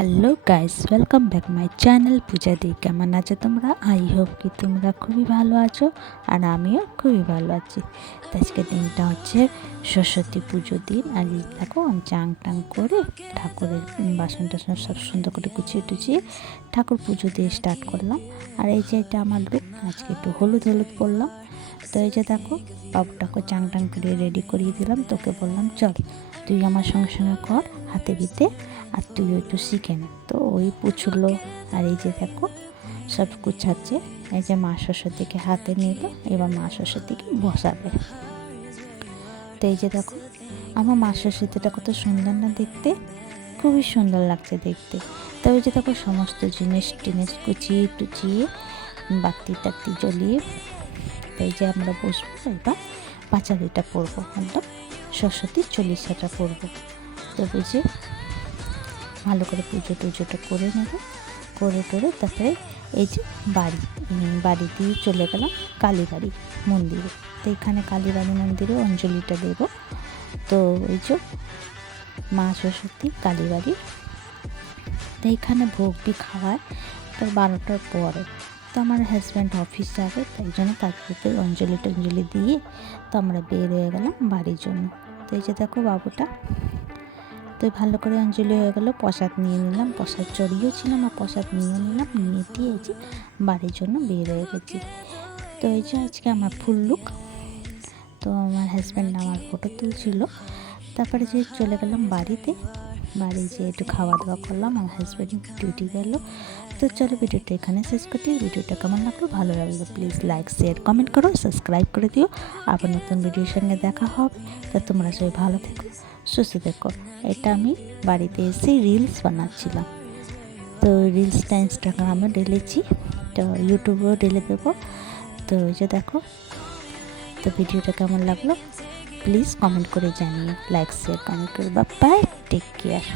Hello guys, welcome back my channel Puja দি। কেমন আছো তোমরা? আই হোপ কি তোমরা খুবই ভালো আছো, আর আমিও খুবই ভালো আছি। তো আজকের দিনটা হচ্ছে সরস্বতী পুজোর দিন। আর এই দেখো আমি চাং টাং করে ঠাকুরের বাসন টাসন সব সুন্দর করে গুছিয়ে টুচিয়ে ঠাকুর পুজো দিয়ে স্টার্ট করলাম। আর এই যে এটা আমার লুক, আজকে একটু হলুদ হলুদ পরলাম। তো এই যে দেখো বাবুটাকে চাং টাং করে রেডি করিয়ে দিলাম। তোকে বললাম চল তুই আমার সঙ্গে সঙ্গে কর হাতে বিতে, আর তুই একটু শিখে নে। তো ওই পুছলো, আর এই যে দেখো সব গুছাচ্ছে। এই যে মা সরস্বতীকে হাতে নিল, এবার মা সরস্বতীকে বসাবে। তো এই যে দেখো আমার মা সরস্বতীটা কত সুন্দর না দেখতে, খুবই সুন্দর লাগছে দেখতে। তো ওই যে দেখো সমস্ত জিনিস টিনিস কুচিয়ে টুচিয়ে বাতি টাতি জ্বলিয়ে, এই যে আমরা বসবো। এবার পাঁচালিটা পরবো, একদম সরস্বতীর চল্লিশাটা পরবো। তো বুঝে ভালো করে পুজো টুজোটা করে নেব, করে টোরে তারপরে এই যে বাড়ি দিয়ে চলে গেলাম কালীবাড়ি মন্দিরে। তো এখানে কালীবাড়ি মন্দিরে অঞ্জলিটা দেব। তো এই যে মা সরস্বতী কালীবাড়ি, তো এইখানে ভোগটি খাওয়ায় তো 12টার পরে। তো আমার হাজব্যান্ড অফিস যাবে, তাই জন্য তারপরে অঞ্জলি টঞ্জলি দিয়ে তো আমরা বের হয়ে গেলাম বাড়ির জন্য। তো এই যে দেখো বাবুটা, তো ভালো করে অঞ্জলি হয়ে গেলো, প্রসাদ নিয়ে নিলাম, প্রসাদ চড়িয়েও ছিলাম আর প্রসাদ নিয়ে নিলাম, নিয়ে দিয়ে এই যে বাড়ির জন্য বের হয়ে গেছি। তো এই যে আজকে আমার ফুল লুক। তো আমার হাজব্যান্ড আমার ফটো তুলছিল, তারপরে যে চলে গেলাম বাড়িতে। বাড়ি যে একটু খাওয়া দাওয়া করলাম, আমার হাজব্যান্ড ডিউটি গেল। তো চলো ভিডিওটা এখানে শেষ করতে। ভিডিওটা কেমন লাগলো, ভালো লাগলো প্লিজ লাইক শেয়ার কমেন্ট করো, সাবস্ক্রাইব করে দিও। আবার নতুন ভিডিওর সঙ্গে দেখা হবে। তো তোমরা সবাই ভালো থেকো, সুস্থ থেকো। এটা আমি বাড়িতে এসে রিলস বানাচ্ছিলাম। তো রিলসটা ইনস্টাগ্রামে ঢেলেছি, তো ইউটিউবেও ঢেলে দেবো। তো ওই যে দেখো, তো ভিডিওটা কেমন লাগলো প্লিজ কমেন্ট করে জানিয়ে, লাইক শেয়ার কমেন্ট করে। Bye, take care.